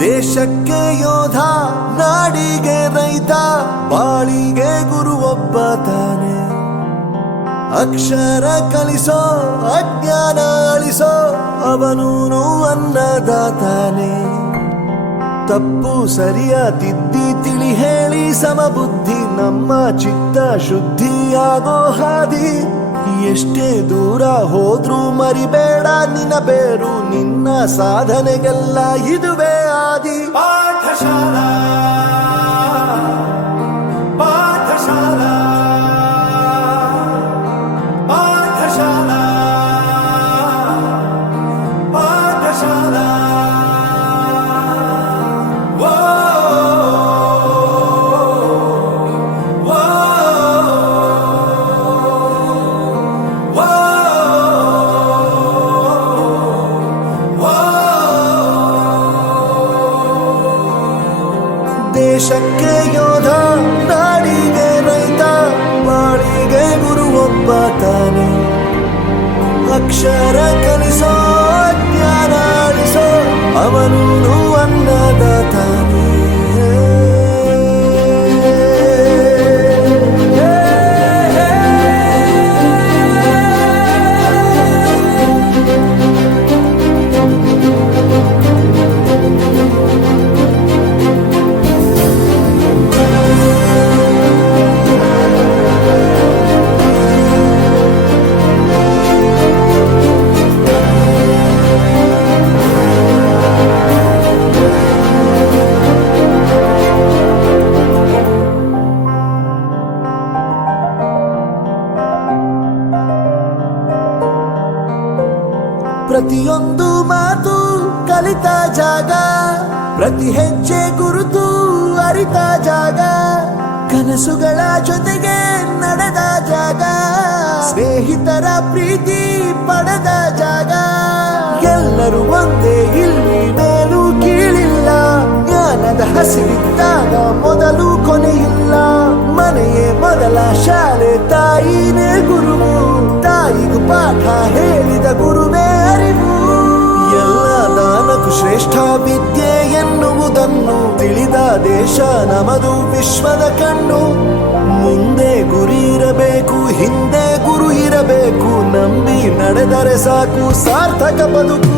ದೇಶಕ್ಕೆ ಯೋಧ, ನಾಡಿಗೆ ರೈತ, ಬಾಳಿಗೆ ಗುರು ಒಬ್ಬ ತಾನೆ. ಅಕ್ಷರ ಕಲಿಸೋ, ಅಜ್ಞಾನ ಅಳಿಸೋ, ಅವನೂನು ಅನ್ನದಾತಾನೆ. ತಪ್ಪು ಸರಿಯ ತಿದ್ದಿ ತಿಳಿ ಹೇಳಿ ಸಮಬುದ್ಧಿ, ನಮ್ಮ ಚಿತ್ತ ಶುದ್ಧಿಯಾಗೋ ಹಾದಿ. ಎಷ್ಟೇ ದೂರ ಹೋದ್ರೂ ಮರಿಬೇಡ ನಿನ್ನ ಬೇರು, ನಿನ್ನ ಸಾಧನೆಗೆಲ್ಲ ಇದುವೇ ಆದಿ. ಪಾಠಶಾಲಾ ಪಾಠಶಾಲಾ ಪಾಠಶಾಲಾ ಪಾಠಶಾಲಾ. ದೇಶಕ್ಕೆ ಯೋಧ, ನಾಡಿಗೆ ರೈತ, ಬಾಳಿಗೆ ಗುರು ಒಬ್ಬ ತಾನೆ. ಅಕ್ಷರ ಕಲಿಸೋ, ಜ್ಞಾನ ಅಳಿಸೋ, ಅವನೂನು ಅನ್ನದಾತಾನೆ. ಪ್ರತಿಯೊಂದು ಮಾತು ಕಲಿತ ಜಾಗ, ಪ್ರತಿ ಹೆಜ್ಜೆ ಗುರುತು ಅರಿತ ಜಾಗ, ಕನಸುಗಳ ಜೊತೆಗೆ ನಡೆದ ಜಾಗ, ಸ್ನೇಹಿತರ ಪ್ರೀತಿ ಪಡೆದ ಜಾಗ. ಎಲ್ಲರೂ ಒಂದೇ, ಇಲ್ಲಿ ಮೇಲೂ ಕೀಳಿಲ್ಲ, ಜ್ಞಾನದ ಹಸಿರಿದ್ದಾಗ ಮೊದಲು ಕೊನೆಯಿಲ್ಲ. ಮನೆಯೇ ಮೊದಲ ಶಾಲೆ, ತಾಯಿನೇ ಗುರುವು, ತಾಯಿಗೂ ಪಾಠ ಹೇಳಿದ ಗುರುವೇ ಅರಿವು. ಎಲ್ಲ ದಾನಕ್ಕೂ ಶ್ರೇಷ್ಠ ವಿದ್ಯೆ ಎನ್ನುವುದನ್ನು ತಿಳಿದ ದೇಶ ನಮದು, ವಿಶ್ವದ ಕಣ್ಣು. ಮುಂದೆ ಗುರಿ ಇರಬೇಕು, ಹಿಂದೆ ಗುರು ಇರಬೇಕು, ನಂಬಿ ನಡೆದರೆ ಸಾಕು ಸಾರ್ಥಕ ಬದುಕು.